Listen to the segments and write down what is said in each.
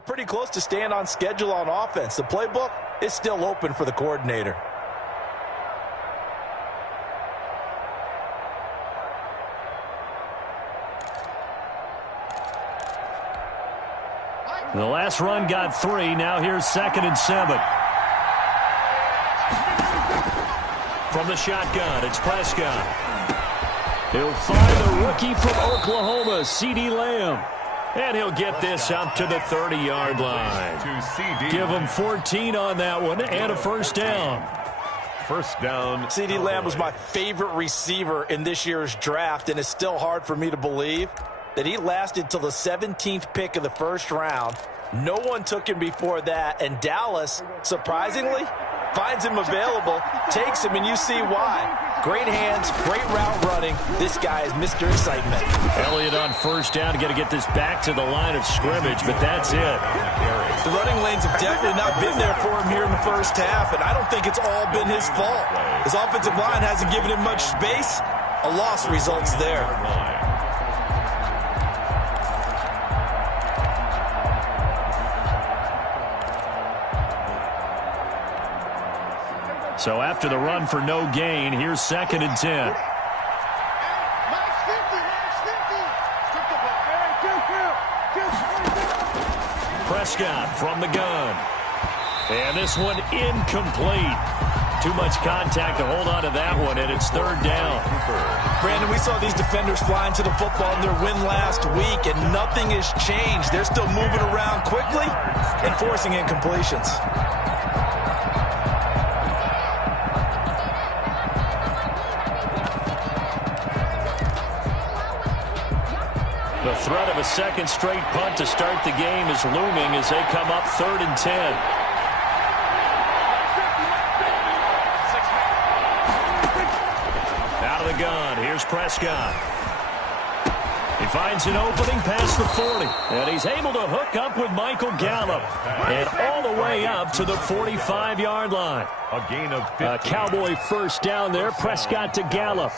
they're pretty close to staying on schedule on offense. The playbook is still open for the coordinator. The last run got 3. Now here's 2nd and 7. From the shotgun, it's Prescott. He'll find the rookie from Oklahoma, CeeDee Lamb. And he'll get this up to the 30-yard line. Give him 14 on that one and a first down. First down. CeeDee Lamb was my favorite receiver in this year's draft, and it's still hard for me to believe that he lasted till the 17th pick of the first round. No one took him before that, and Dallas, surprisingly, finds him available, takes him, and you see why. Great hands, great route running. This guy is Mr. Excitement. Elliott on first down. Got to get this back to the line of scrimmage, but that's it. The running lanes have definitely not been there for him here in the first half, and I don't think it's all been his fault. His offensive line hasn't given him much space. A loss results there. So after the run for no gain, here's 2nd and 10. Prescott from the gun. And this one incomplete. Too much contact to hold on to that one, and it's 3rd down. Brandon, we saw these defenders flying to the football in their win last week, and nothing has changed. They're still moving around quickly and forcing incompletions. The threat of a second straight punt to start the game is looming as they come up 3rd and 10. Out of the gun, here's Prescott. He finds an opening past the 40, and he's able to hook up with Michael Gallup, and all the way up to the 45-yard line. A gain of 15. A Cowboy first down there, Prescott to Gallup.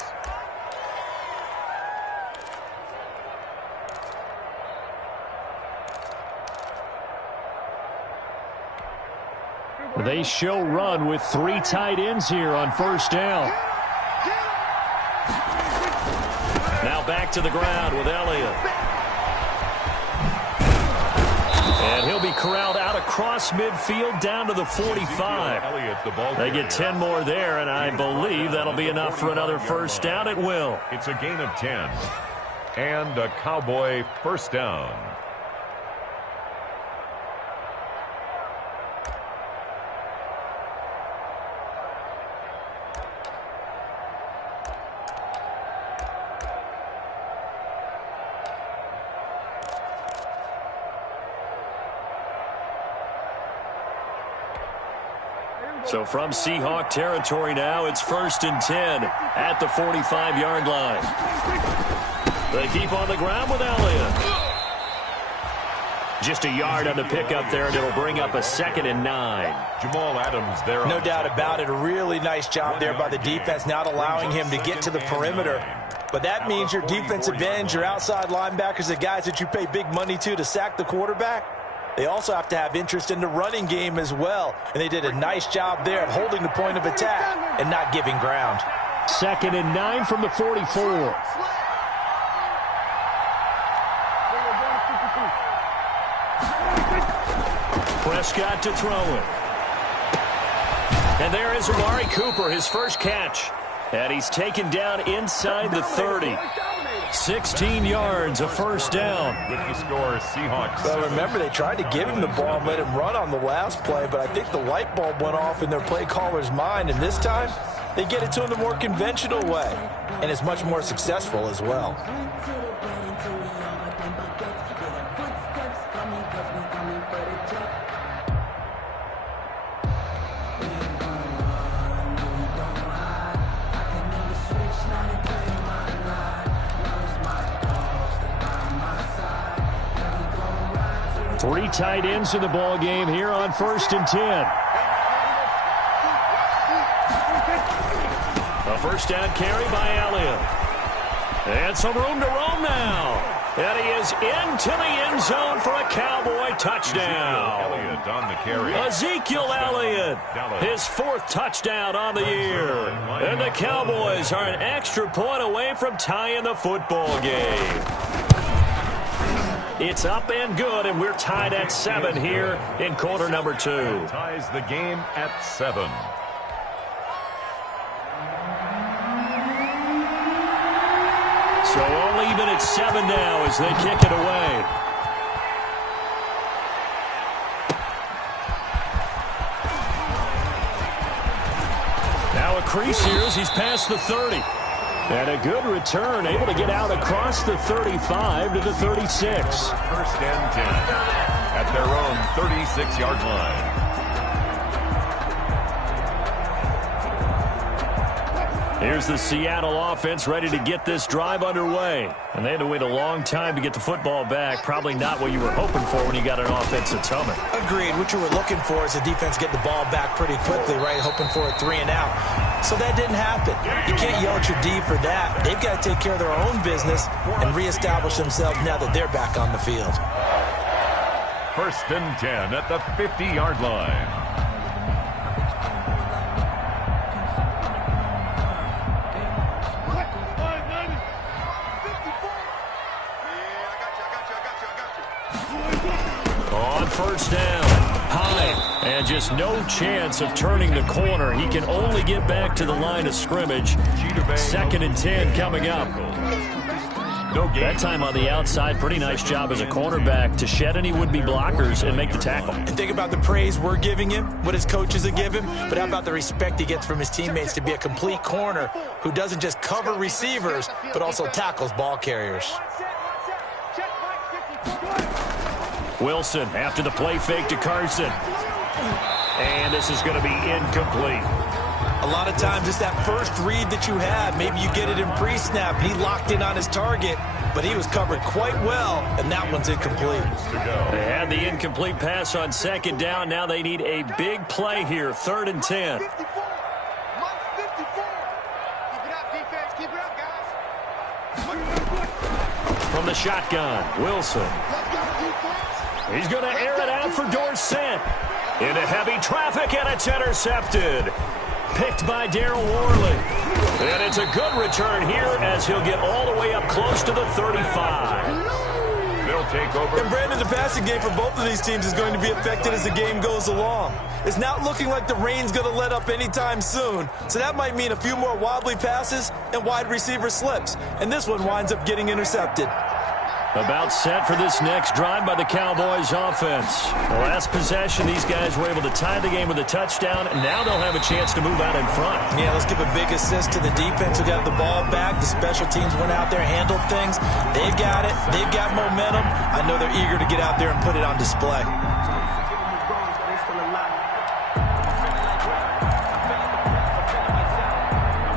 They show run with 3 tight ends here on first down. Now back to the ground with Elliott. And he'll be corralled out across midfield down to the 45. They get 10 more there, and I believe that'll be enough for another first down. It will. It's a gain of 10. And a Cowboy first down. So from Seahawk territory now, it's 1st and 10 at the 45-yard line. They keep on the ground with Elliott. Just a yard on the pickup there, and it'll bring up a 2nd and 9. Jamal Adams there. No doubt about it. A really nice job there by the defense, not allowing him to get to the perimeter. But that means your defensive ends, your outside linebackers, the guys that you pay big money to sack the quarterback, they also have to have interest in the running game as well. And they did a nice job there of holding the point of attack and not giving ground. 2nd and 9 from the 44. Prescott to throw it. And there is Amari Cooper, his first catch. And he's taken down inside the 30. 16 yards, a first down. With the score, Seahawks. Well, remember, they tried to give him the ball and let him run on the last play, but I think the light bulb went off in their play caller's mind, and this time they get it to him the more conventional way, and it's much more successful as well. Three tight ends in the ball game here on 1st and 10. A first down carry by Elliott. And some room to roam now. And he is into the end zone for a Cowboy touchdown. Elliott on the carry. Ezekiel Elliott, his fourth touchdown on the year. And the Cowboys are an extra point away from tying the football game. It's up and good, and we're tied at 7 here in quarter number 2. Ties the game at 7. So all even at 7 now as they kick it away. Now a crease here as he's past the 30. And a good return, able to get out across the 35 to the 36. First and 10 at their own 36-yard line. Here's the Seattle offense ready to get this drive underway. And they had to wait a long time to get the football back. Probably not what you were hoping for when you got an offense that's humming. Agreed. What you were looking for is the defense get the ball back pretty quickly, right? Hoping for a 3 and out. So that didn't happen. You can't yell at your D for that. They've got to take care of their own business and reestablish themselves now that they're back on the field. First and 10 at the 50-yard line. On first down, high, and just no chance of turning the corner. He can only get back to the line of scrimmage. Second and 10 coming up. That time on the outside, pretty nice job as a cornerback to shed any would-be blockers and make the tackle. And think about the praise we're giving him, what his coaches are giving, but how about the respect he gets from his teammates to be a complete corner who doesn't just cover receivers, but also tackles ball carriers. Wilson after the play fake to Carson. And this is going to be incomplete. A lot of times it's that first read that you have. Maybe you get it in pre-snap, and he locked in on his target, but he was covered quite well, and that one's incomplete. They had the incomplete pass on second down. Now they need a big play here, third and 10. From the shotgun, Wilson. He's going to air it out for Dorsett. Into heavy traffic, and it's intercepted. Picked by Darryl Worley. And it's a good return here as he'll get all the way up close to the 35. They'll take over. And Brandon, the passing game for both of these teams is going to be affected as the game goes along. It's not looking like the rain's going to let up anytime soon. So that might mean a few more wobbly passes and wide receiver slips. And this one winds up getting intercepted. About set for this next drive by the Cowboys offense. The last possession, these guys were able to tie the game with a touchdown, and now they'll have a chance to move out in front. Yeah, let's give a big assist to the defense who got the ball back. The special teams went out there, handled things. They've got it. They've got momentum. I know they're eager to get out there and put it on display.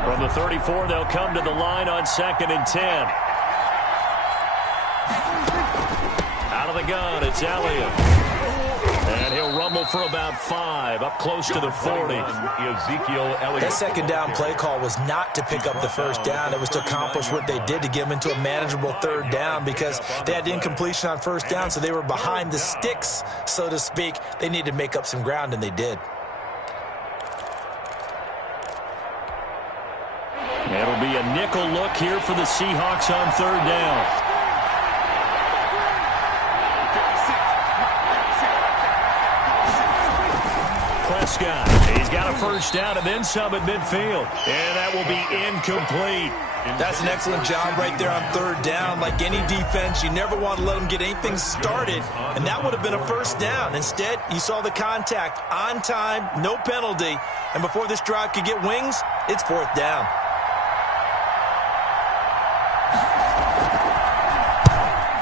From the 34, they'll come to the line on second and 10. Out of the gun, it's Elliott. And he'll rumble for about 5, up close to the 40. Ezekiel Elliott. That second down play call was not to pick up the first down. It was to accomplish what they did to get them into a manageable third down because they had incompletion on first down, so they were behind the sticks, so to speak. They needed to make up some ground, and they did. It'll be a nickel look here for the Seahawks on third down. Prescott, he's got a first down and then some at midfield. And that will be incomplete. That's an excellent job right there on third down. Like any defense, you never want to let them get anything started, and that would have been a first down. Instead, you saw the contact on time, no penalty, and before this drive could get wings, it's fourth down.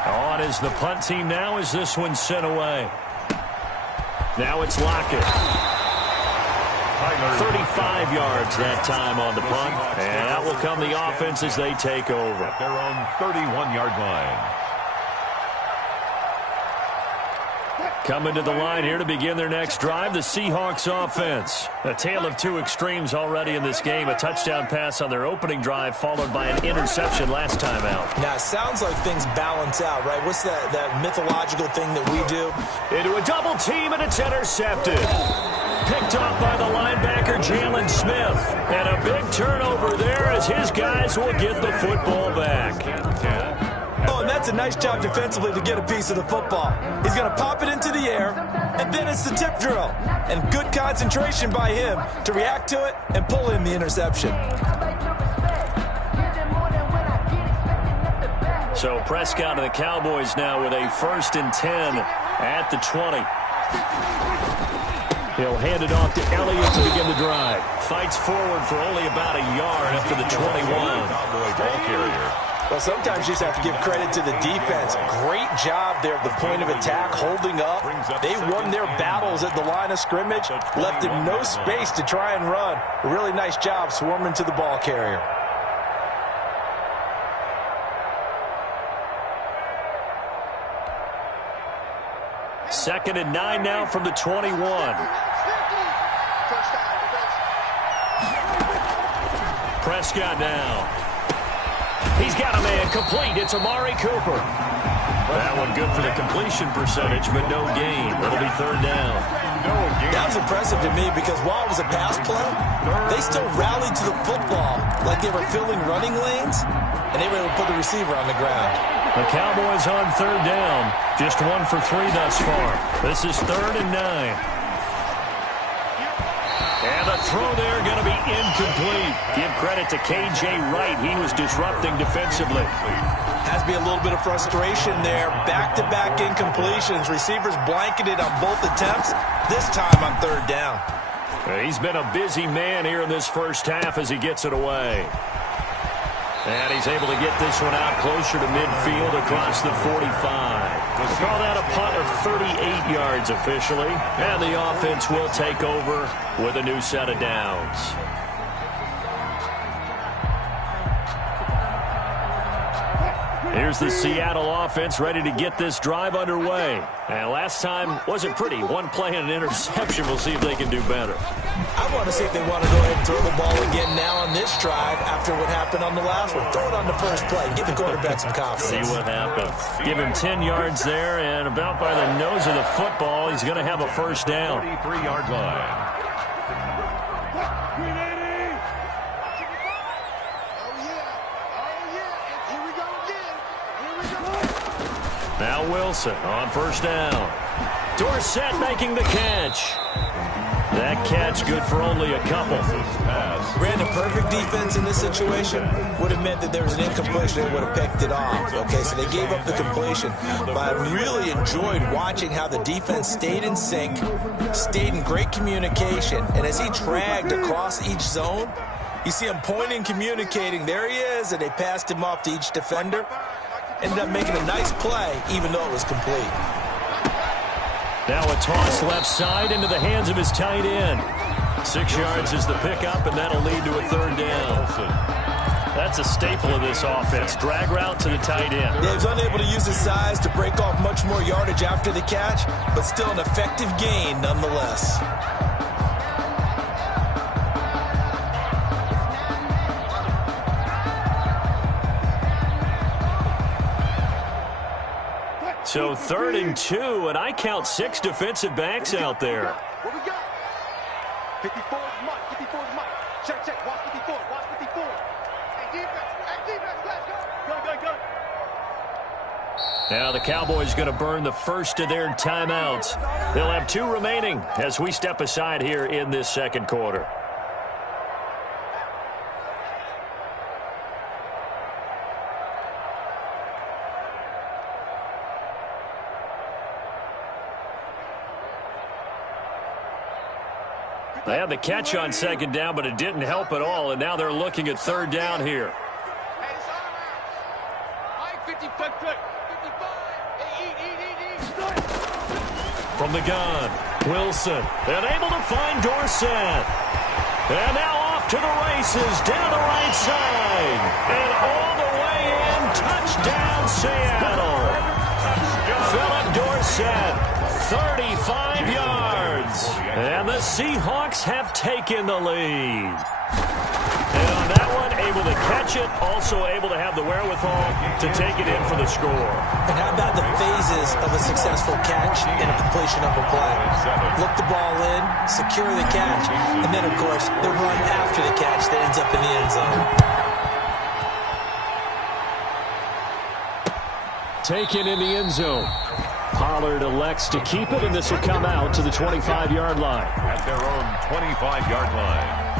On is the punt team now as this one's sent away. Now it's Lockett. 35 yards that time on the punt. And out will come the offense as they take over. At their own 31-yard line. Coming to the line here to begin their next drive, the Seahawks offense. A tale of two extremes already in this game. A touchdown pass on their opening drive, followed by an interception last time out. Now, it sounds like things balance out, right? What's that mythological thing that we do? Into a double team, and it's intercepted. Picked off by the linebacker, Jalen Smith. And a big turnover there as his guys will get the football back. Oh, and that's a nice job defensively to get a piece of the football. He's going to pop it into the air, and then it's the tip drill. And good concentration by him to react to it and pull in the interception. So Prescott and the Cowboys now with a 1st and 10 at the 20. He'll hand it off to Elliott to begin the drive. Fights forward for only about a yard after the 21. Ball carrier. Well, sometimes you just have to give credit to the defense. Great job there at the point of attack, holding up. They won their battles at the line of scrimmage, left him no space to try and run. A really nice job swarming to the ball carrier. Second and 9 now from the 21. Prescott now. He's got a man complete. It's Amari Cooper. That one good for the completion percentage, but no gain. It'll be 3rd down. That was impressive to me because while it was a pass play, they still rallied to the football like they were filling running lanes, and they were able to put the receiver on the ground. The Cowboys on 3rd down. Just 1 for 3 thus far. This is 3rd and 9. And the throw there going to be incomplete. Give credit to K.J. Wright. He was disrupting defensively. Has to be a little bit of frustration there. Back-to-back incompletions. Receivers blanketed on both attempts. This time on 3rd down. He's been a busy man here in this first half as he gets it away. And he's able to get this one out closer to midfield across the 45. We'll call that a punt of 38 yards officially. And the offense will take over with a new set of downs. Here's the Seattle offense ready to get this drive underway. And last time wasn't pretty. One play and an interception. We'll see if they can do better. I want to see if they want to go ahead and throw the ball again now on this drive after what happened on the last one. Throw it on the first play. Give the quarterback some confidence. See what happens. Give him 10 yards there, and about by the nose of the football, he's going to have a 1st down. 33-yard line. Now Wilson on 1st down. Dorsett making the catch. That catch good for only a couple. Brandon, perfect defense in this situation would have meant that there was an incompletion. They would have picked it off. Okay, so they gave up the completion. But I really enjoyed watching how the defense stayed in sync, stayed in great communication. And as he dragged across each zone, you see him pointing, communicating. There he is, and they passed him off to each defender. Ended up making a nice play, even though it was complete. Now a toss left side into the hands of his tight end. 6 yards is the pickup, and that'll lead to a 3rd down. That's a staple of this offense. Drag route to the tight end. Yeah, he was unable to use his size to break off much more yardage after the catch, but still an effective gain nonetheless. So 3rd and 2, and I count 6 defensive backs out there. What we got? 54 is Mike. 54 is Mike. Check. Watch 54. Watch 54. Hey, defense, let's go. Go. Now the Cowboys going to burn the first of their timeouts. They'll have 2 remaining as we step aside here in this 2nd quarter. They had the catch on 2nd down, but it didn't help at all, and now they're looking at 3rd down here. From the gun, Wilson, and able to find Dorsett. And now off to the races, down the right side. And all the way in, touchdown Seattle. Philip Dorsett, 35 yards. And the Seahawks have taken the lead. And on that one, able to catch it, also able to have the wherewithal to take it in for the score. And how about the phases of a successful catch and a completion of a play? Look the ball in, secure the catch, and then, of course, the run after the catch that ends up in the end zone. Taken in the end zone. Pollard elects to keep it, and this will come out to the 25-yard line. At their own 25-yard line.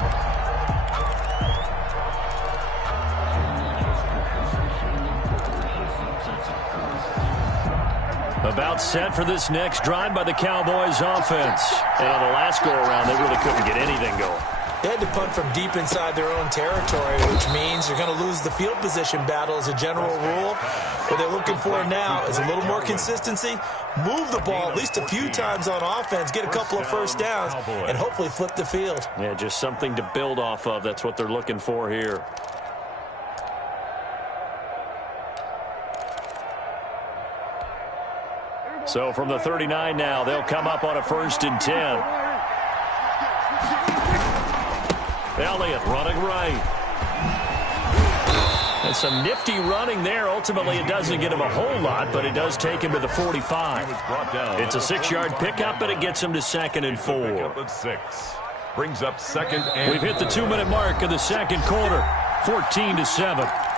About set for this next drive by the Cowboys offense. And on the last go-around, they really couldn't get anything going. They had to punt from deep inside their own territory, which means you're going to lose the field position battle as a general rule. What they're looking for now is a little more consistency, move the ball at least a few times on offense, get a couple of first downs, and hopefully flip the field. Yeah, just something to build off of. That's what they're looking for here. So from the 39 now, they'll come up on a 1st and 10. Elliott running right. And some nifty running there. Ultimately, it doesn't get him a whole lot, but it does take him to the 45. It's a 6-yard pickup, and it gets him to 2nd and 4. 6. Brings up 2nd and We've hit the 2-minute mark in the second quarter. 14-7.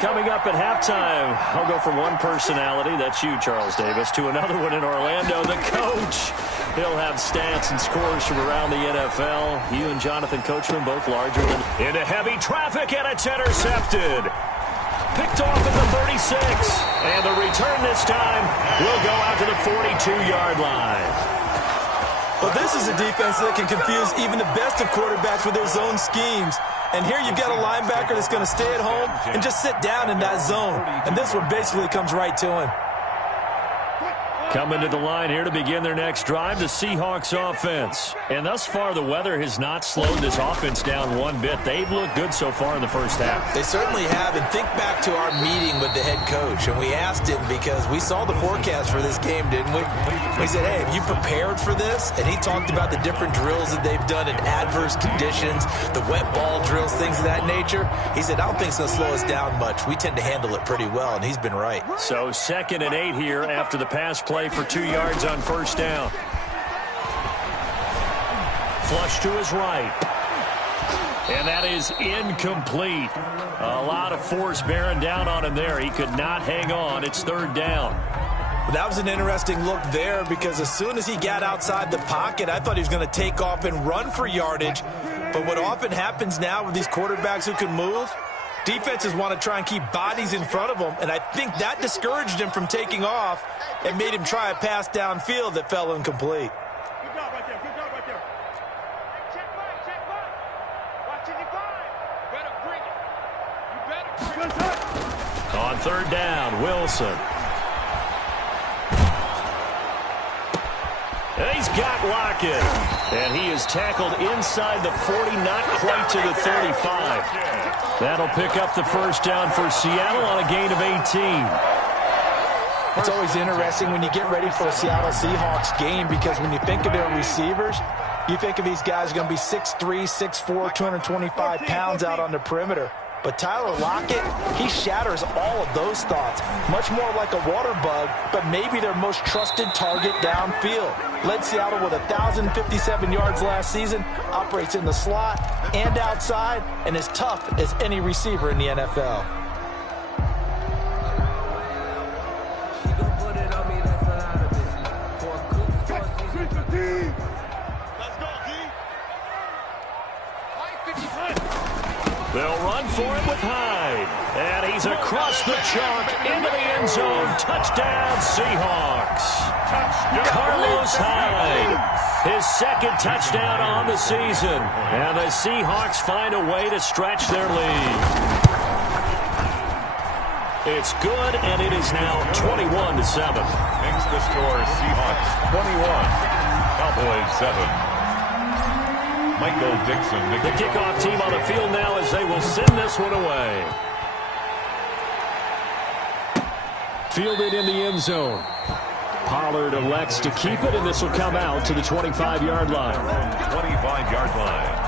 Coming up at halftime, I'll go from one personality, that's you, Charles Davis, to another one in Orlando, the coach. He'll have stats and scores from around the NFL. You and Jonathan Coachman, both larger than... Into heavy traffic, and it's intercepted. Picked off at the 36. And the return this time will go out to the 42-yard line. Well, this is a defense that can confuse even the best of quarterbacks with their zone schemes. And here you've got a linebacker that's going to stay at home and just sit down in that zone. And this one basically comes right to him. Coming to the line here to begin their next drive, the Seahawks offense. And thus far, the weather has not slowed this offense down one bit. They've looked good so far in the first half. They certainly have. And think back to our meeting with the head coach. And we asked him because we saw the forecast for this game, didn't we? We said, hey, have you prepared for this? And he talked about the different drills that they've done in adverse conditions, the wet ball drills, things of that nature. He said, I don't think it's going to slow us down much. We tend to handle it pretty well, and he's been right. So 2nd and 8 here after the pass play for 2 yards on first down. Flush to his right. And that is incomplete. A lot of force bearing down on him there. He could not hang on. It's 3rd down. That was an interesting look there because as soon as he got outside the pocket, I thought he was going to take off and run for yardage. But what often happens now with these quarterbacks who can move, defenses want to try and keep bodies in front of them, and I think that discouraged him from taking off and made him try a pass downfield that fell incomplete. Good job right there. Good job right there. Check five. Check five. Watching your five. You better bring it. You better bring it. On 3rd down, Wilson. And he's got Lockett. And he is tackled inside the 40, not quite to the 35. That'll pick up the first down for Seattle on a gain of 18. It's always interesting when you get ready for a Seattle Seahawks game because when you think of their receivers, you think of these guys going to be 6'3", 6'4", 225 pounds out on the perimeter. But Tyler Lockett, he shatters all of those thoughts. Much more like a water bug, but maybe their most trusted target downfield. Led Seattle with 1,057 yards last season, operates in the slot and outside, and is tough as any receiver in the NFL. They'll run for it with Hyde. And he's across the chalk into the end zone. Touchdown, Seahawks. Carlos Hyde. His 2nd touchdown on the season. And the Seahawks find a way to stretch their lead. It's good, and it is now 21-7. Makes the score Seahawks 21, Cowboys 7. Michael Dixon. The kickoff team on the field now as they will send this one away. Fielded in the end zone. Pollard elects to keep it, and this will come out to the 25-yard line. 25-yard line.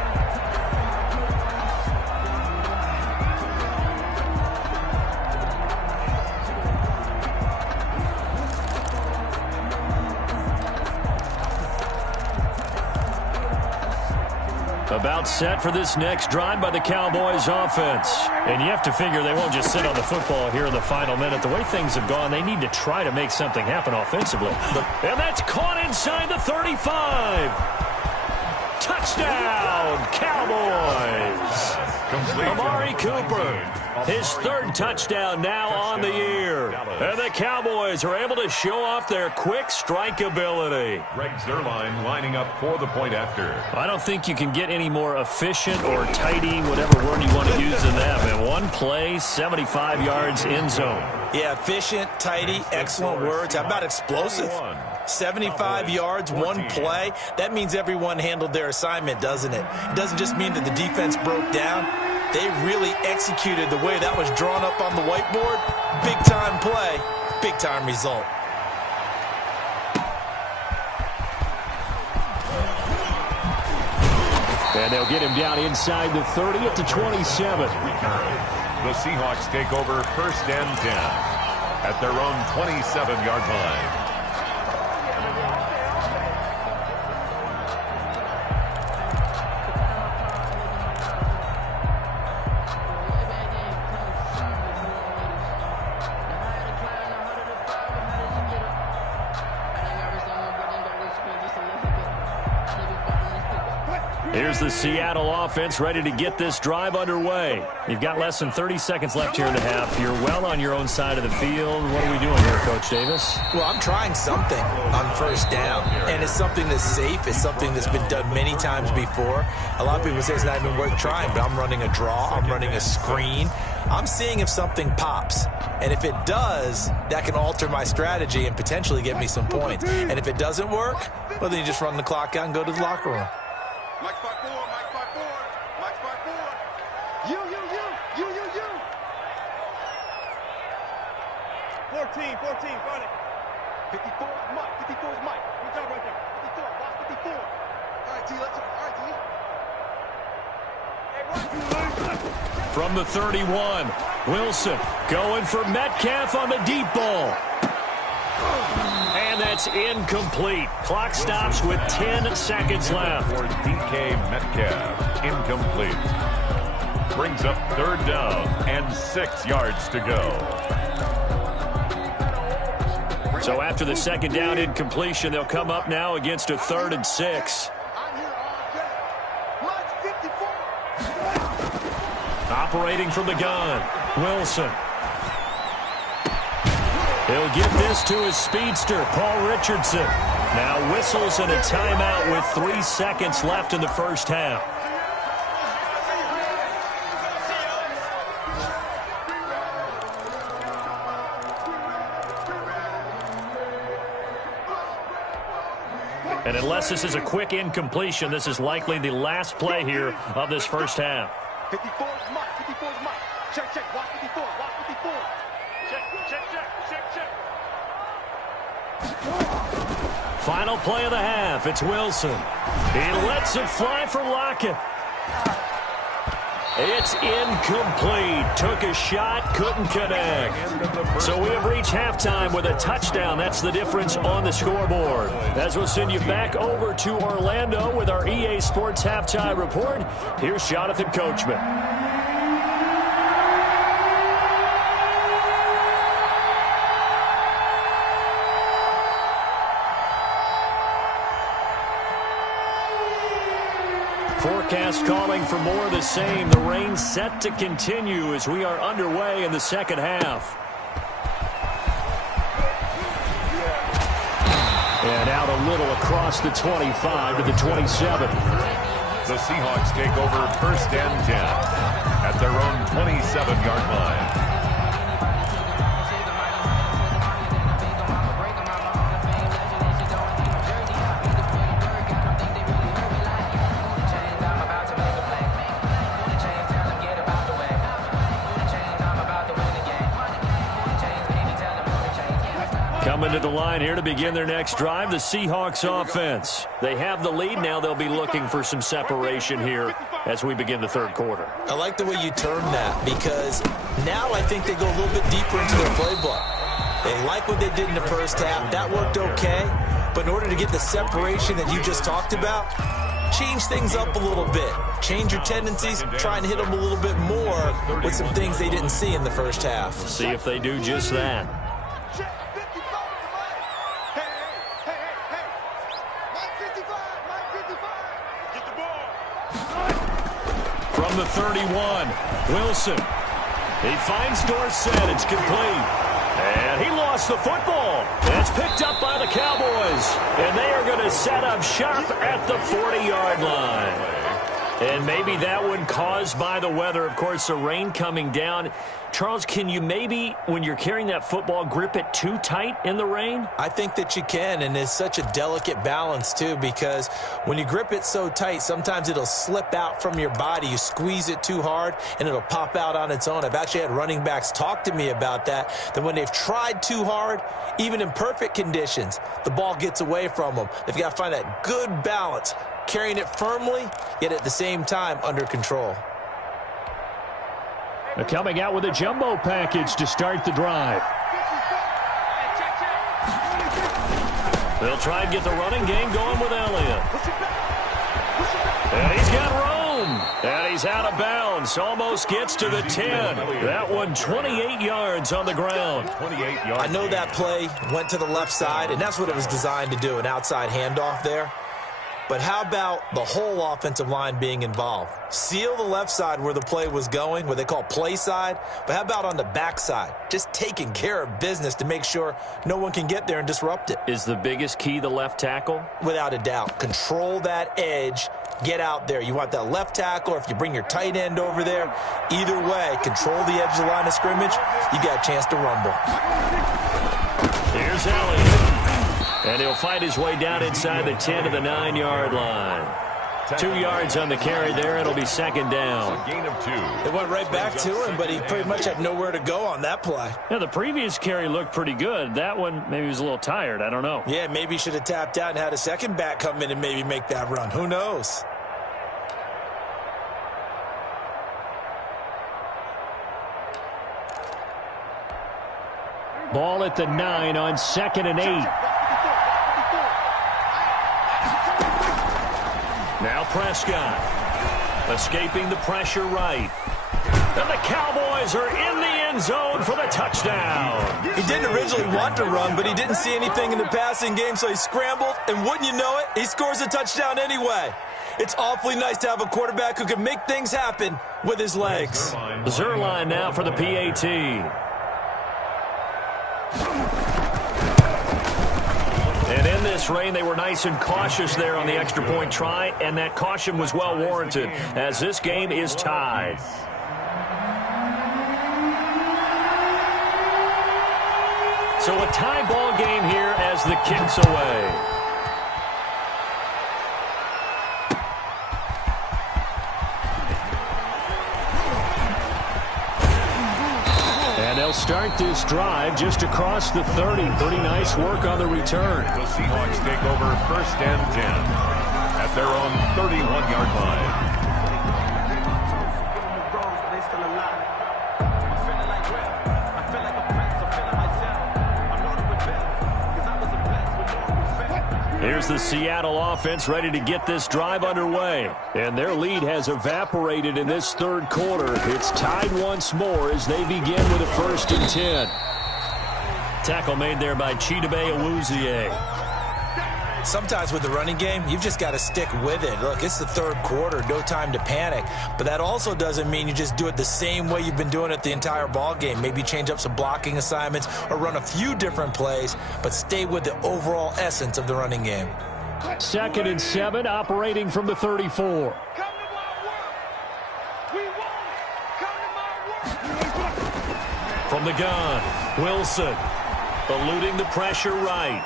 About set for this next drive by the Cowboys offense. And you have to figure they won't just sit on the football here in the final minute. The way things have gone, they need to try to make something happen offensively. And that's caught inside the 35. Touchdown, Cowboys. Amari Cooper, his third touchdown now on the year. And the Cowboys are able to show off their quick strike ability. Greg Zuerlein lining up for the point after. I don't think you can get any more efficient or tidy, whatever word you want to use in that, man. One play, 75 yards in zone. Yeah, efficient, tidy, excellent words. How about explosive? 75 yards, one play. That means everyone handled their assignment, doesn't it? It doesn't just mean that the defense broke down. They really executed the way that was drawn up on the whiteboard. Big-time play, big-time result. And they'll get him down inside the 30 at the 27. The Seahawks take over 1st and 10 at their own 27-yard line. Here's the Seattle offense ready to get this drive underway. You've got less than 30 seconds left here in the half. You're well on your own side of the field. What are we doing here, Coach Davis? Well, I'm trying something on 1st down, and it's something that's safe. It's something that's been done many times before. A lot of people say it's not even worth trying, but I'm running a draw. I'm running a screen. I'm seeing if something pops, and if it does, that can alter my strategy and potentially get me some points. And if it doesn't work, well, then you just run the clock out and go to the locker room. Mike 5-4, Mike 5-4, Mike 5-4. You. 14, find it. 54 is Mike, 54 is Mike. Good job right there. 54, box 54. All right, T, let's go. All right, T. From the 31, Wilson going for Metcalf on the deep ball. And that's incomplete. Clock stops with 10 seconds left. For DK Metcalf, incomplete. Brings up 3rd down and 6 yards to go. So after the 2nd down incompletion, they'll come up now against a 3rd and 6. Operating from the gun, Wilson. He'll give this to his speedster, Paul Richardson. Now whistles and a timeout with 3 seconds left in the 1st half. And unless this is a quick incompletion, this is likely the last play here of this 1st half. 54 is Mike, 54 is Mike. Check, watch 54, watch 54. Check. Final play of the half, it's Wilson. He lets it fly for Lockett. It's incomplete. Took a shot, couldn't connect. So we have reached halftime with a touchdown. That's the difference on the scoreboard. As we'll send you back over to Orlando with our EA Sports Halftime Report, here's Jonathan Coachman. Forecast calling for more of the same. The rain set to continue as we are underway in the 2nd half. And out a little across the 25 to the 27. The Seahawks take over 1st and 10 at their own 27-yard line. at the line here to begin their next drive, the Seahawks offense. They have the lead. Now they'll be looking for some separation here as we begin the third quarter. I like the way you term that, because now I think they go a little bit deeper into their playbook. They like what they did in the first half. That worked okay. But in order to get the separation that you just talked about, change things up a little bit. Change your tendencies, try and hit them a little bit more with some things they didn't see in the first half. We'll see if they do just that. From the 31, Wilson. He finds Dorsett. It's complete. And he lost the football. It's picked up by the Cowboys. And they are going to set up shop at the 40-yard line. And maybe that one caused by the weather. Of course, the rain coming down. Charles, can you maybe, when you're carrying that football, grip it too tight in the rain? I think that you can, and it's such a delicate balance, too, because when you grip it so tight, sometimes it'll slip out from your body. You squeeze it too hard, and it'll pop out on its own. I've actually had running backs talk to me about that when they've tried too hard, even in perfect conditions, the ball gets away from them. They've got to find that good balance, carrying it firmly, yet at the same time under control. They're coming out with a jumbo package to start the drive. They'll try and get the running game going with Elliott. And he's got room. And he's out of bounds. Almost gets to the 10. That one 28 yards on the ground. 28 yards. I know that play went to the left side, and that's what it was designed to do, an outside handoff there. But how about the whole offensive line being involved? Seal the left side where the play was going, what they call play side. But how about on the back side? Just taking care of business to make sure no one can get there and disrupt it. Is the biggest key the left tackle? Without a doubt. Control that edge. Get out there. You want that left tackle, or if you bring your tight end over there, either way, control the edge of the line of scrimmage. You got a chance to rumble. Here's Elliott. And he'll fight his way down inside the 10 to the 9-yard line. 2 yards on the carry there. It'll be second down. A gain of 2. It went right back to him, but he pretty much had nowhere to go on that play. Yeah, the previous carry looked pretty good. That one, maybe he was a little tired. I don't know. Yeah, maybe he should have tapped out and had a second back come in and maybe make that run. Who knows? Ball at the 9 on 2nd and 8. Now Prescott, escaping the pressure right. And the Cowboys are in the end zone for the touchdown. He didn't originally want to run, but he didn't see anything in the passing game, so he scrambled, and wouldn't you know it, he scores a touchdown anyway. It's awfully nice to have a quarterback who can make things happen with his legs. Zerline now for the PAT. And in this rain, they were nice and cautious there on the extra point try, and that caution was well warranted as this game is tied. So a tie ball game here as the kick's away. They'll start this drive just across the 30. Pretty nice work on the return. The Seahawks take over 1st and 10 at their own 31-yard line. Here's the Seattle offense ready to get this drive underway. And their lead has evaporated in this third quarter. It's tied once more as they begin with a 1st and 10. Tackle made there by Chidobe Awuzie. Sometimes with the running game, you've just got to stick with it. Look, it's the third quarter, no time to panic. But that also doesn't mean you just do it the same way you've been doing it the entire ball game. Maybe change up some blocking assignments or run a few different plays, but stay with the overall essence of the running game. 2nd and 7, operating from the 34. From the gun, Wilson, eluding the pressure right.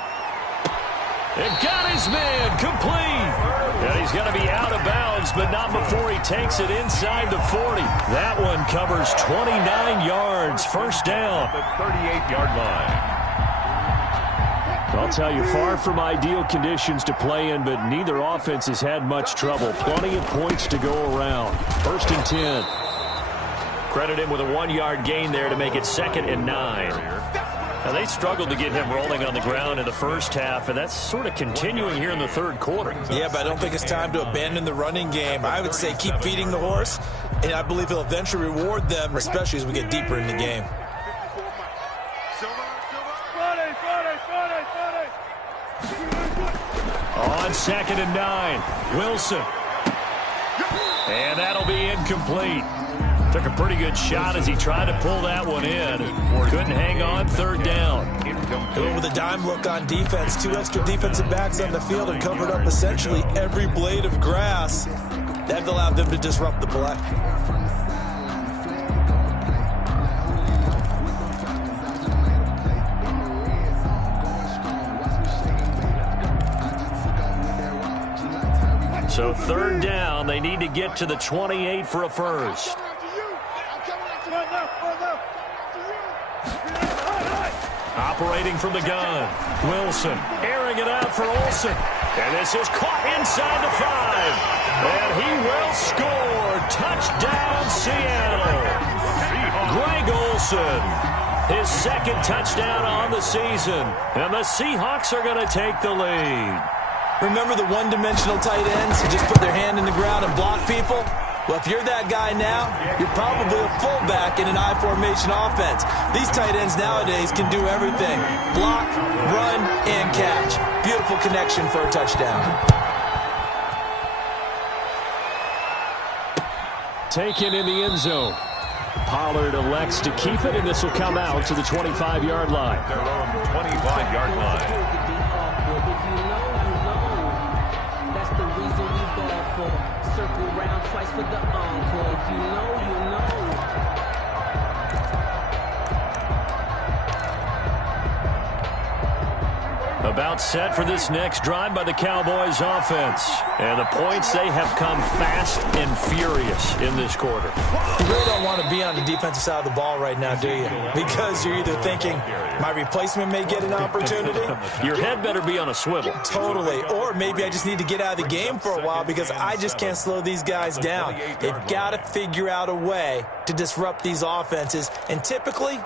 And got his man complete. And he's going to be out of bounds, but not before he takes it inside the 40. That one covers 29 yards. 1st down. The 38-yard line. I'll tell you, far from ideal conditions to play in, but neither offense has had much trouble. Plenty of points to go around. 1st and 10. Credit him with a 1-yard gain there to make it 2nd and 9. Now, they struggled to get him rolling on the ground in the first half, and that's sort of continuing here in the 3rd quarter. Yeah, but I don't think it's time to abandon the running game. I would say keep feeding the horse, and I believe he'll eventually reward them, especially as we get deeper in the game. On 2nd and 9, Wilson. And that'll be incomplete. Took a pretty good shot as he tried to pull that one in. Couldn't hang on 3rd down. With a dime look on defense, 2 extra defensive backs on the field and covered up essentially every blade of grass. That allowed them to disrupt the play. So 3rd down, they need to get to the 28 for a first. Operating from the gun, Wilson airing it out for Olsen. And this is caught inside the 5. And he will score. Touchdown, Seattle. Greg Olsen, his 2nd touchdown on the season. And the Seahawks are going to take the lead. Remember the one-dimensional tight ends who just put their hand in the ground and block people? Well, if you're that guy now, you're probably a fullback in an I-formation offense. These tight ends nowadays can do everything. Block, run, and catch. Beautiful connection for a touchdown. Taken in the end zone. Pollard elects to keep it, and this will come out to the 25-yard line. Their own 25-yard line. Circle round twice for the encore. If you know, you know. About set for this next drive by the Cowboys offense. And the points, they have come fast and furious in this quarter. You really don't want to be on the defensive side of the ball right now, do you? Because you're either thinking, my replacement may get an opportunity. Your head better be on a swivel. Totally. Or maybe I just need to get out of the game for a while because I just can't slow these guys down. They've got to figure out a way to disrupt these offenses. And typically,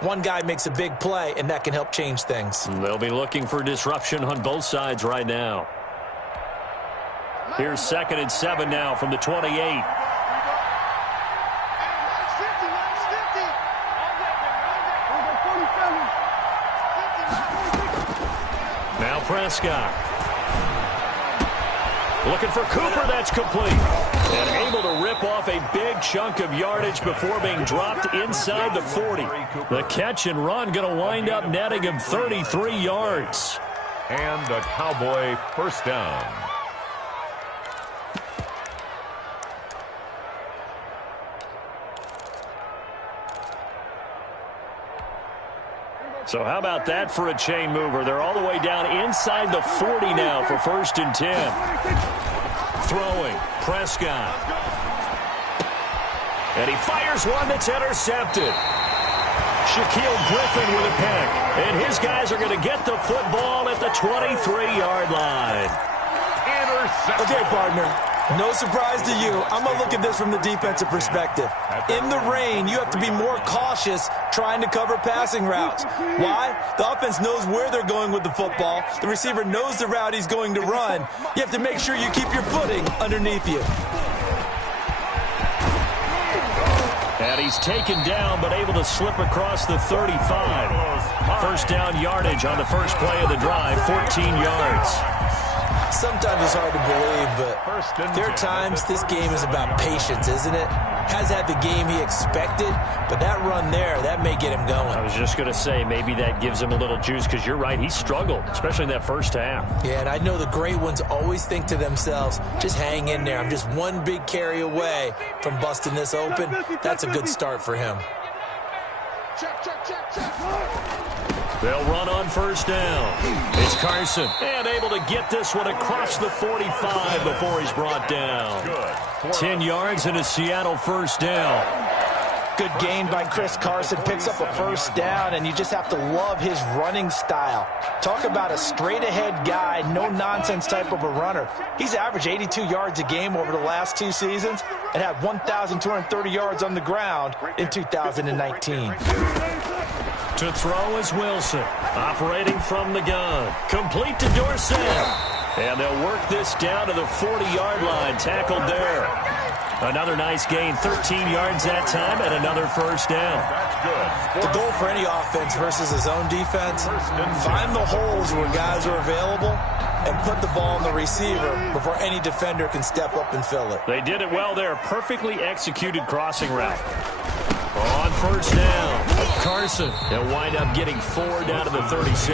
one guy makes a big play, and that can help change things. They'll be looking for disruption on both sides right now. Here's 2nd and 7 now from the 28. Now Prescott. Looking for Cooper, that's complete. And able to rip off a big chunk of yardage before being dropped inside the 40. The catch and run going to wind up netting him 33 yards. And the Cowboy 1st down. So how about that for a chain mover? They're all the way down inside the 40 now for 1st and 10. Throwing, Prescott. And he fires one that's intercepted. Shaquille Griffin with a pick. And his guys are going to get the football at the 23-yard line. Okay, partner. No surprise to you. I'm going to look at this from the defensive perspective. In the rain, you have to be more cautious trying to cover passing routes. Why? The offense knows where they're going with the football. The receiver knows the route he's going to run. You have to make sure you keep your footing underneath you. And he's taken down, but able to slip across the 35. 1st down yardage on the first play of the drive, 14 yards. Sometimes it's hard to believe, but there are times this game is about patience, isn't it? Has had the game he expected, but that run there, that may get him going. I was just going to say, maybe that gives him a little juice, because you're right, he struggled, especially in that first half. Yeah, and I know the great ones always think to themselves, just hang in there. I'm just one big carry away from busting this open. That's a good start for him. They'll run on 1st down. It's Carson. And able to get this one across the 45 before he's brought down. 10 yards and a Seattle 1st down. Good gain by Chris Carson, picks up a first down, and you just have to love his running style. Talk about a straight-ahead guy, no-nonsense type of a runner. He's averaged 82 yards a game over the last 2 seasons and had 1,230 yards on the ground in 2019. To throw is Wilson, operating from the gun. Complete to Dorsett. And they'll work this down to the 40-yard line, tackled there. Another nice gain, 13 yards that time, and another first down. The goal for any offense versus his own defense, find the holes where guys are available and put the ball on the receiver before any defender can step up and fill it. They did it well there. Perfectly executed crossing route. On first down, Carson. They'll wind up getting 4 down to the 36.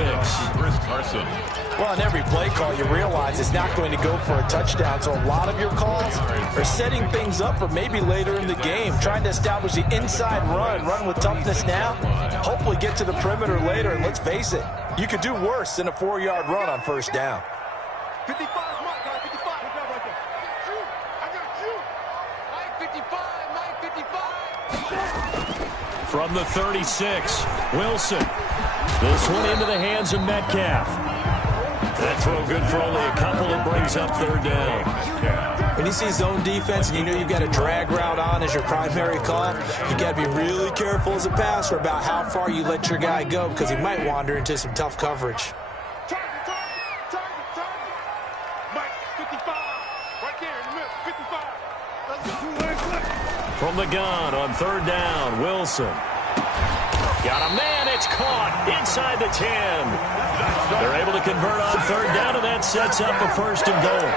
Chris Carson. Well, in every play call, you realize it's not going to go for a touchdown. So a lot of your calls are setting things up for maybe later in the game, trying to establish the inside run with toughness now, hopefully get to the perimeter later. And let's face it, you could do worse than a 4-yard run on first down. 55 is my guy, 55. Good job right there. I got you. Mike 55, Mike 55. From the 36, Wilson. This one into the hands of Metcalf. That throw good for only a couple. It brings up third down. When you see zone defense and you know you've got a drag route on as your primary call, you got to be really careful as a passer about how far you let your guy go because he might wander into some tough coverage. Target. Mike 55. Right there in the middle. 55. Let's go. From the gun on third down, Wilson. Got a man, it's caught inside the 10. They're able to convert on third down, and that sets up a first and goal.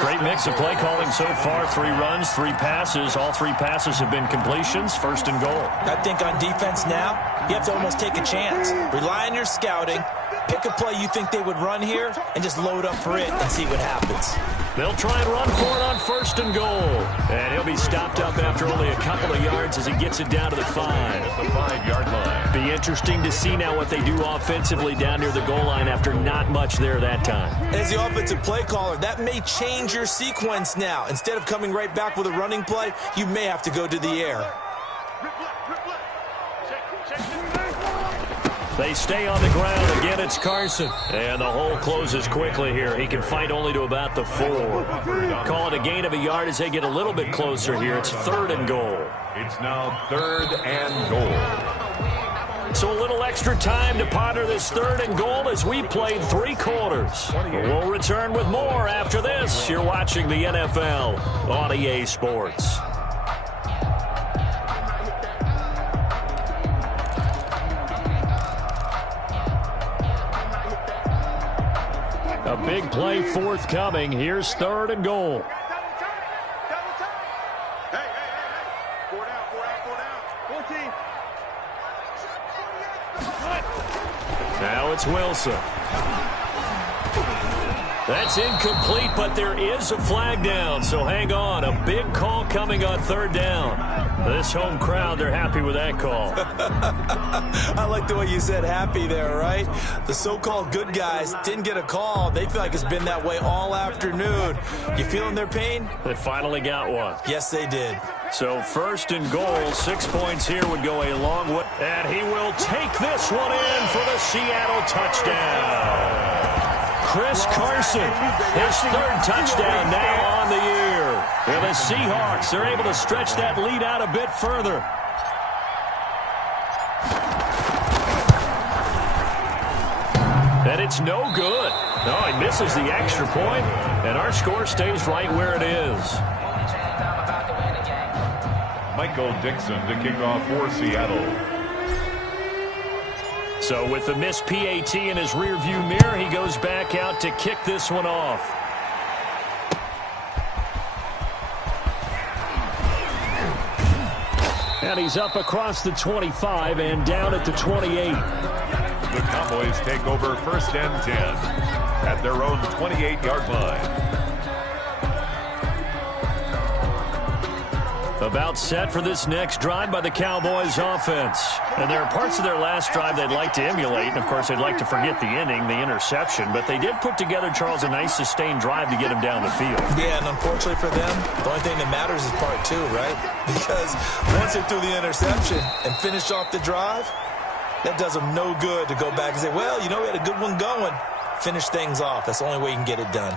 Great mix of play calling so far. 3 runs, 3 passes. All 3 passes have been completions. First and goal. I think on defense now, you have to almost take a chance. Rely on your scouting. Pick a play you think they would run here and just load up for it and see what happens. They'll try and run for it on first and goal. And he'll be stopped up after only a couple of yards as he gets it down to the 5. At the 5-yard line. Be interesting to see now what they do offensively down near the goal line after not much there that time. As the offensive play caller, that may change your sequence now. Instead of coming right back with a running play, you may have to go to the air. They stay on the ground. Again, it's Carson. And the hole closes quickly here. He can fight only to about the 4. Call it a gain of a yard as they get a little bit closer here. It's third and goal. It's now third and goal. So a little extra time to ponder this third and goal as we played 3 quarters. We'll return with more after this. You're watching the NFL on EA Sports. A big play forthcoming. Here's third and goal. Hey. 4 down. 14. Now it's Wilson. That's incomplete, but there is a flag down, so hang on. A big call coming on third down. This home crowd, they're happy with that call. I like the way you said happy there, right? The so-called good guys didn't get a call. They feel like it's been that way all afternoon. You feeling their pain? They finally got one. Yes, they did. So first and goal, 6 points here would go a long way. And he will take this one in for the Seattle touchdown. Chris Carson, his third touchdown now on the year. And the Seahawks are able to stretch that lead out a bit further. And it's no good. No, he misses the extra point, and our score stays right where it is. Michael Dixon to kick off for Seattle. So with the missed PAT in his rearview mirror, he goes back out to kick this one off. And he's up across the 25 and down at the 28. The Cowboys take over first and 10 at their own 28-yard line. About set for this next drive by the Cowboys offense. And there are parts of their last drive they'd like to emulate. And, of course, they'd like to forget the inning, the interception. But they did put together, Charles, a nice sustained drive to get them down the field. Yeah, and unfortunately for them, the only thing that matters is part two, right? Because once they threw the interception and finished off the drive, that does them no good to go back and say, well, you know, we had a good one going. Finish things off. That's the only way you can get it done.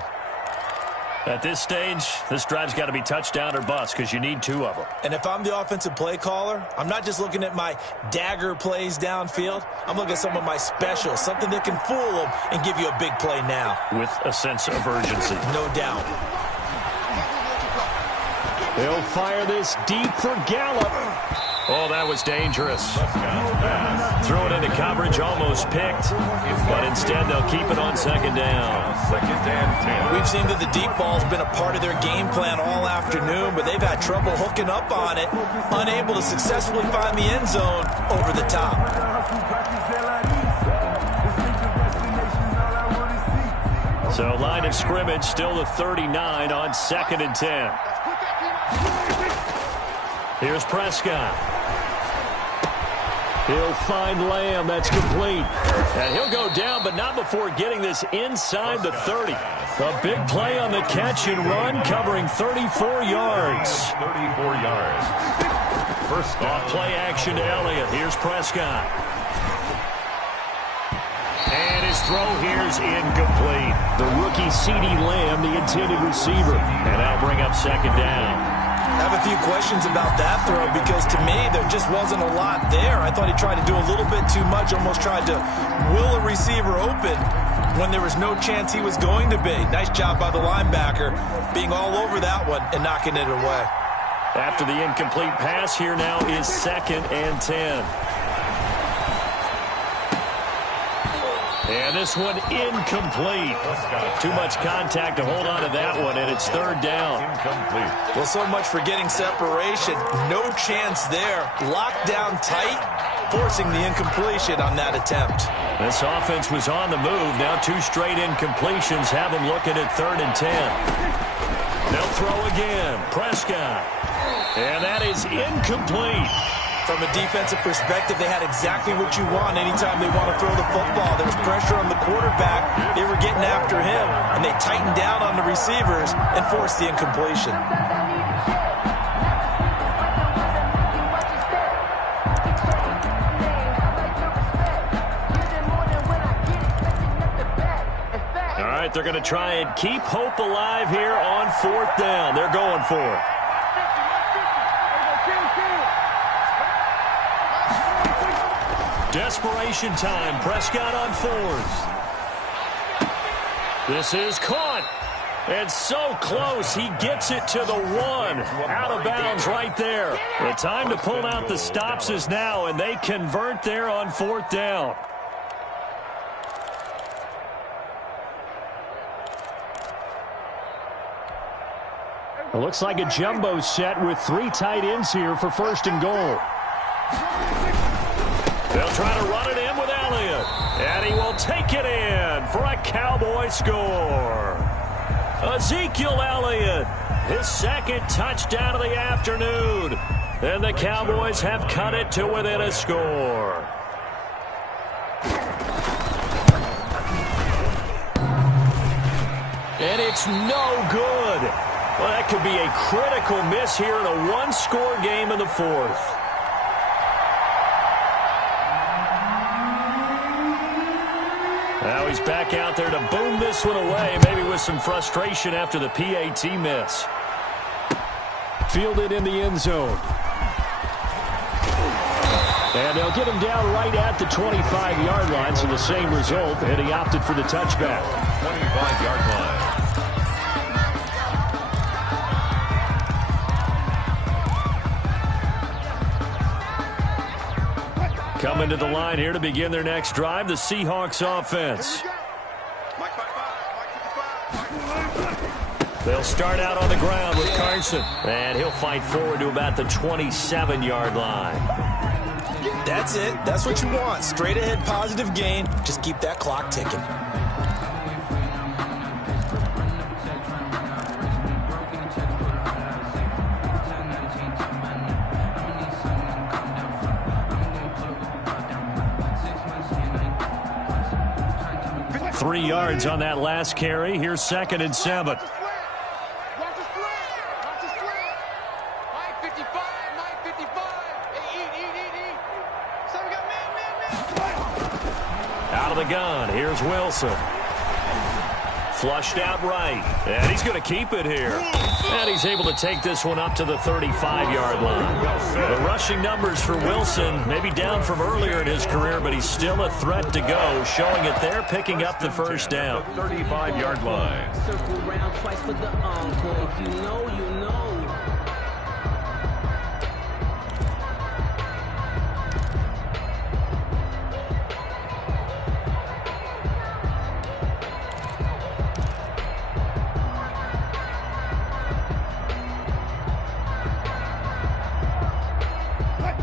At this stage, this drive's got to be touchdown or bust because you need two of them. And if I'm the offensive play caller, I'm not just looking at my dagger plays downfield. I'm looking at some of my specials, something that can fool them and give you a big play now. With a sense of urgency. No doubt. They'll fire this deep for Gallup. Oh, that was dangerous. Throw it into coverage, almost picked. But instead, they'll keep it on second down. Second and 10. We've seen that the deep ball's been a part of their game plan all afternoon, but they've had trouble hooking up on it, unable to successfully find the end zone over the top. So line of scrimmage still the 39 on second and 10. Here's Prescott. He'll find Lamb. That's complete. And he'll go down, but not before getting this inside the 30. A big play on the catch and run, covering 34 yards. 34 yards. First off play action to Elliott. Here's Prescott. And his throw here's incomplete. The rookie CeeDee Lamb, the intended receiver. And that'll bring up second down. I have a few questions about that throw because to me there just wasn't a lot there. I thought he tried to do a little bit too much, almost tried to will a receiver open when there was no chance he was going to be. Nice job by the linebacker being all over that one and knocking it away. After the incomplete pass, here now is second and 10. And this one incomplete. Too much contact to hold on to that one, and it's third down. Incomplete. Well, so much for getting separation. No chance there. Locked down tight, forcing the incompletion on that attempt. This offense was on the move. Now two straight incompletions have them looking at third and 10. They'll throw again. Prescott. And that is incomplete. From a defensive perspective, they had exactly what you want anytime they want to throw the football. There was pressure on the quarterback. They were getting after him, and they tightened down on the receivers and forced the incompletion. All right, they're going to try and keep hope alive here on fourth down. They're going for it. Desperation time. Prescott on fourth. This is caught. And so close. He gets it to the one. Out of bounds right there. The time to pull out the stops is now, and they convert there on fourth down. It looks like a jumbo set with three tight ends here for first and goal. They'll try to run it in with Elliott. And he will take it in for a Cowboy score. Ezekiel Elliott, his second touchdown of the afternoon. And the Cowboys have cut it to within a score. And it's no good. Well, that could be a critical miss here in a one-score game in the fourth. Now he's back out there to boom this one away, maybe with some frustration after the PAT miss. Fielded in the end zone. And they'll get him down right at the 25-yard line, so the same result, and he opted for the touchback. 25-yard line. Coming to the line here to begin their next drive, the Seahawks offense. They'll start out on the ground with Carson. And he'll fight forward to about the 27-yard line. That's it. That's what you want. Straight ahead, positive gain. Just keep that clock ticking. 3 yards on that last carry. Here's 2nd and 7. Out of the gun, here's Wilson. Flushed out right, and he's going to keep it here. And he's able to take this one up to the 35-yard line. The rushing numbers for Wilson, maybe down from earlier in his career, but he's still a threat to go, showing it there, picking up the first down. 35-yard line. Circle round twice for the encore. If you know, you know.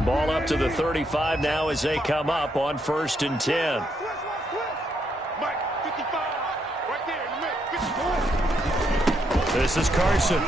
Ball up to the 35 now as they come up on 1st and 10. This is Carson.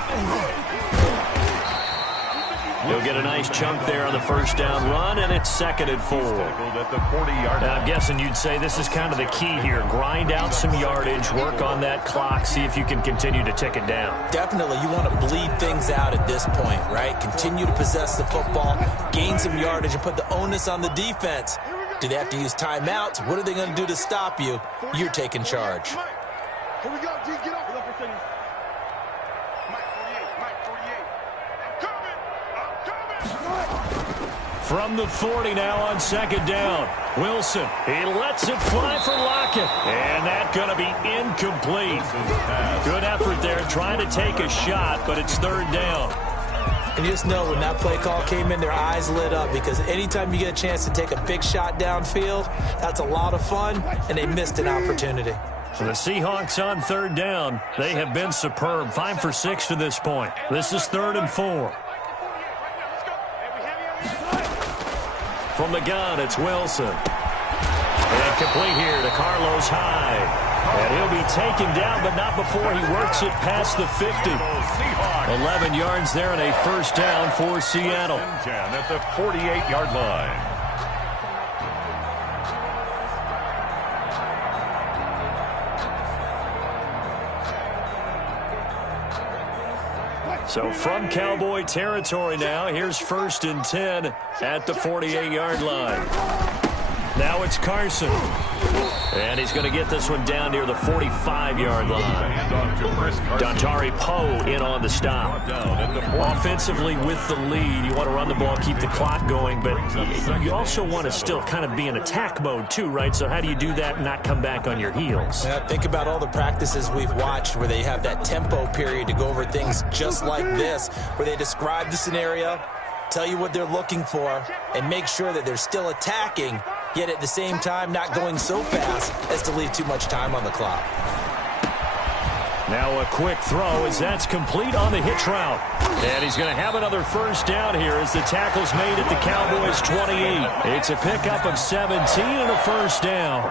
He'll get a nice chunk there on the first down run, and it's 2nd and 4. Now, I'm guessing you'd say this is kind of the key here. Grind out some yardage, work on that clock, see if you can continue to tick it down. Definitely, you want to bleed things out at this point, right? Continue to possess the football, gain some yardage, and put the onus on the defense. Do they have to use timeouts? What are they going to do to stop you? You're taking charge. Here we go, G, get up. From the 40 now on 2nd down. Wilson, he lets it fly for Lockett. And that's going to be incomplete. Good effort there trying to take a shot, but it's 3rd down. And you just know when that play call came in, their eyes lit up, because anytime you get a chance to take a big shot downfield, that's a lot of fun, and they missed an opportunity. So the Seahawks on 3rd down. They have been superb. 5 for 6 to this point. This is 3rd and 4. From the gun, it's Wilson. And complete here to Carlos Hyde. And he'll be taken down, but not before he works it past the 50. 11 yards there and a first down for Seattle. 10 at the 48-yard line. So from Cowboy territory now, here's 1st and 10 at the 48-yard line. Now it's Carson. And he's going to get this one down near the 45-yard line. Dontari Poe in on the stop. Offensively with the lead, you want to run the ball, keep the clock going, but you also want to still kind of be in attack mode too, right? So how do you do that and not come back on your heels? Yeah, think about all the practices we've watched where they have that tempo period to go over things just like this, where they describe the scenario, tell you what they're looking for, and make sure that they're still attacking, yet at the same time not going so fast as to leave too much time on the clock. Now a quick throw as that's complete on the hitch route. And he's going to have another first down here as the tackle's made at the Cowboys' 28. It's a pickup of 17 and a first down.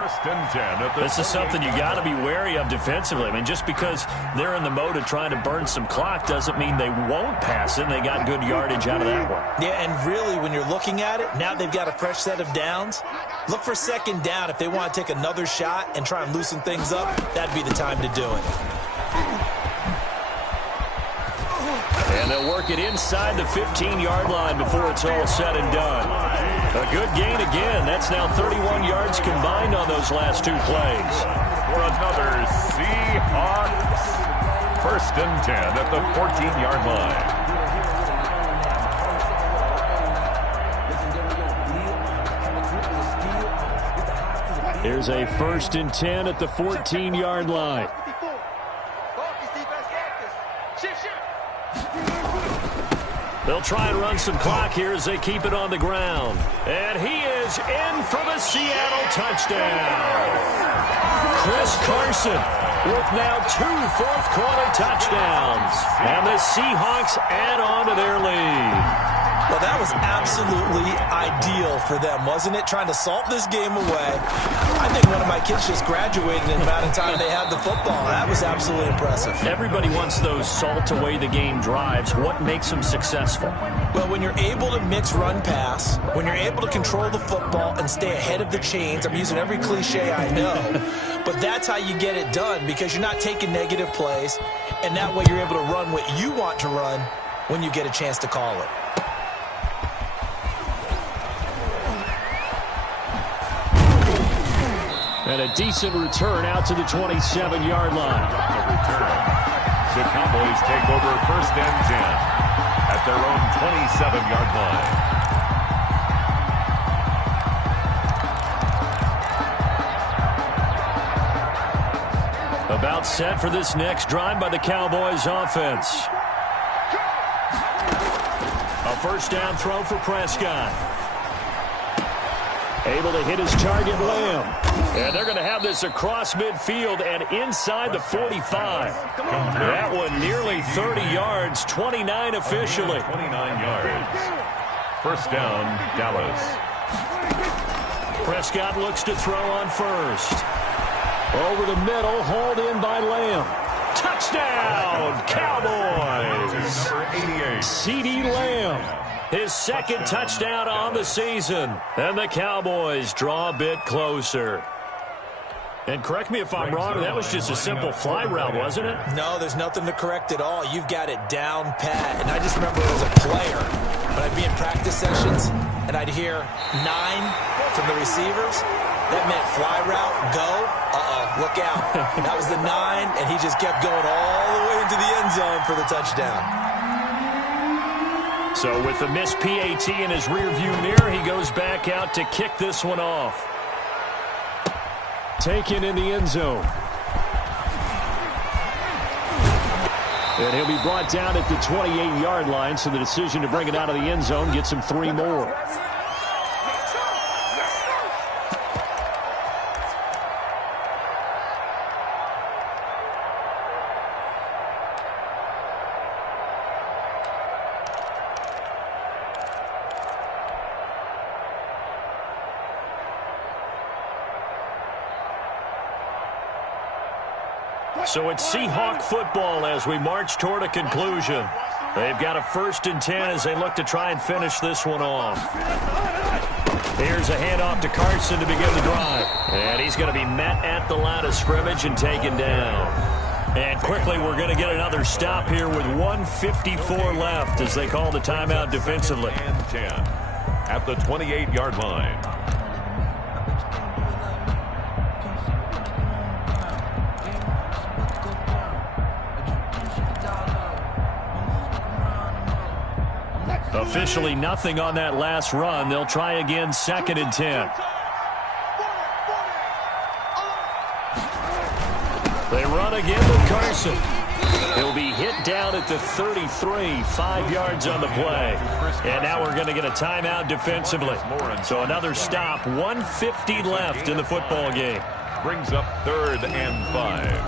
This is something you got to be wary of defensively. I mean, just because they're in the mode of trying to burn some clock doesn't mean they won't pass it. And they got good yardage out of that one. Yeah, and really when you're looking at it, now they've got a fresh set of downs. Look for 2nd down. If they want to take another shot and try and loosen things up, that'd be the time to do it. And they'll work it inside the 15-yard line before it's all said and done. A good gain again. That's now 31 yards combined on those last 2 plays. For another Seahawks. 1st and 10 at the 14-yard line. Here's a 1st and 10 at the 14-yard line. They'll try and run some clock here as they keep it on the ground. And he is in for the Seattle touchdown. Chris Carson with now 2 fourth-quarter touchdowns. And the Seahawks add on to their lead. Well, that was absolutely ideal for them, wasn't it? Trying to salt this game away. I think one of my kids just graduated in the amount of time they had the football. That was absolutely impressive. Everybody wants those salt away the game drives. What makes them successful? Well, when you're able to mix run-pass, when you're able to control the football and stay ahead of the chains, I'm using every cliche I know, but that's how you get it done because you're not taking negative plays, and that way you're able to run what you want to run when you get a chance to call it. And a decent return out to the 27-yard line. The Cowboys take over 1st and 10 at their own 27-yard line. About set for this next drive by the Cowboys offense. A 1st down throw for Prescott. Able to hit his target, Lamb. And they're going to have this across midfield and inside the 45. That one nearly 30 yards, 29 officially. 29 yards. 1st down, Dallas. Prescott looks to throw on 1st. Over the middle, hauled in by Lamb. Touchdown, Cowboys! Number 88. CeeDee Lamb. His 2nd touchdown on the season. And the Cowboys draw a bit closer. And correct me if I'm wrong, that was just a simple fly route, wasn't it? No, there's nothing to correct at all. You've got it down pat. And I just remember as a player, when I'd be in practice sessions, and I'd hear 9 from the receivers, that meant fly route, go, look out. That was the 9, and he just kept going all the way into the end zone for the touchdown. So with the missed PAT in his rearview mirror, he goes back out to kick this one off. Taken in the end zone. And he'll be brought down at the 28-yard line, so the decision to bring it out of the end zone gets him 3 more. So it's Seahawk football as we march toward a conclusion. They've got a 1st and 10 as they look to try and finish this one off. Here's a handoff to Carson to begin the drive. And he's going to be met at the line of scrimmage and taken down. And quickly we're going to get another stop here with 1:54 left as they call the timeout defensively. And 10 at the 28-yard line. Officially nothing on that last run. They'll try again 2nd and 10. They run again with Carson. He'll be hit down at the 33, 5 yards on the play. And now we're going to get a timeout defensively. So another stop, 1:50 left in the football game. Brings up 3rd and 5.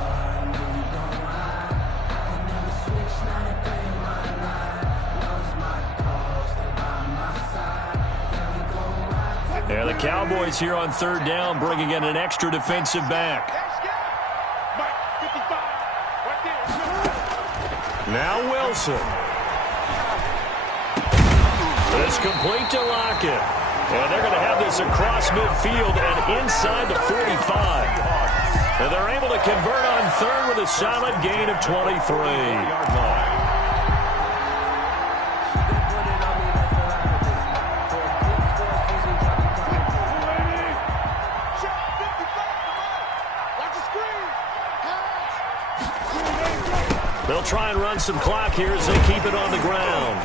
Yeah, the Cowboys here on 3rd down, bringing in an extra defensive back. Now Wilson. It's complete to Lockett. And they're going to have this across midfield and inside the 45. And they're able to convert on 3rd with a solid gain of 23. They'll try and run some clock here as they keep it on the ground.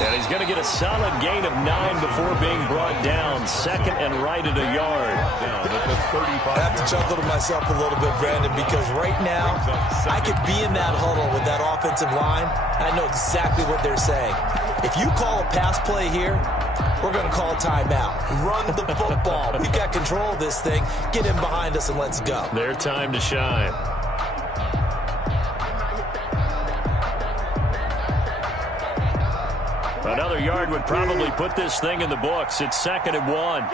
And he's going to get a solid gain of 9 before being brought down. 2nd and right at a yard. I have to chuckle to myself a little bit, Brandon, because right now I could be in that huddle with that offensive line. I know exactly what they're saying. If you call a pass play here, we're going to call a timeout. Run the football. We've got control of this thing. Get in behind us and let's go. Their time to shine. Another yard would probably put this thing in the books. It's 2nd and 1.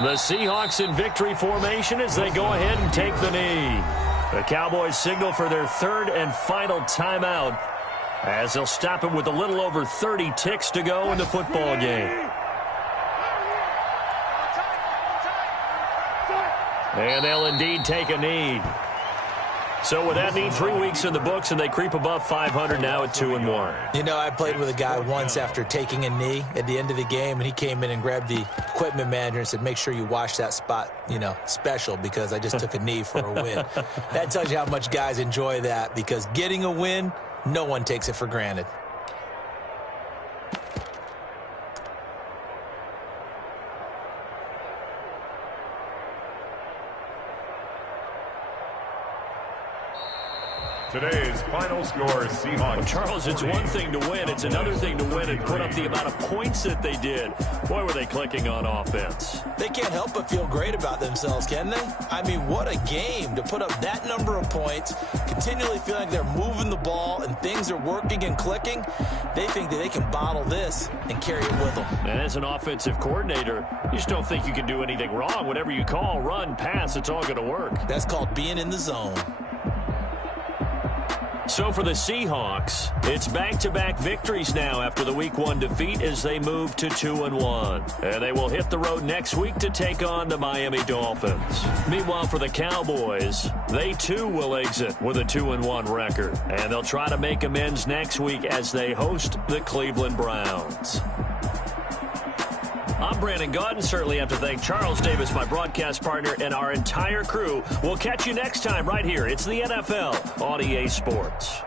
The Seahawks in victory formation as they go ahead and take the knee. The Cowboys signal for their 3rd and final timeout as they'll stop it with a little over 30 ticks to go in the football game. And they'll indeed take a knee. So with that need, 3 weeks in the books, and they creep above 500 now at 2-1. You know, I played with a guy once after taking a knee at the end of the game, and he came in and grabbed the equipment manager and said, make sure you wash that spot, you know, special, because I just took a knee for a win. That tells you how much guys enjoy that, because getting a win, no one takes it for granted. Today's final score, Seahawks. Well, Charles, it's one thing to win. It's another thing to win and put up the amount of points that they did. Boy, were they clicking on offense. They can't help but feel great about themselves, can they? I mean, what a game to put up that number of points, continually feel like they're moving the ball and things are working and clicking. They think that they can bottle this and carry it with them. And as an offensive coordinator, you just don't think you can do anything wrong. Whatever you call, run, pass, it's all going to work. That's called being in the zone. So for the Seahawks, it's back-to-back victories now after the Week 1 defeat as they move to 2-1. And they will hit the road next week to take on the Miami Dolphins. Meanwhile, for the Cowboys, they too will exit with a 2-1 record. And they'll try to make amends next week as they host the Cleveland Browns. I'm Brandon Gaudin. Certainly have to thank Charles Davis, my broadcast partner, and our entire crew. We'll catch you next time right here. It's the NFL on EA Sports.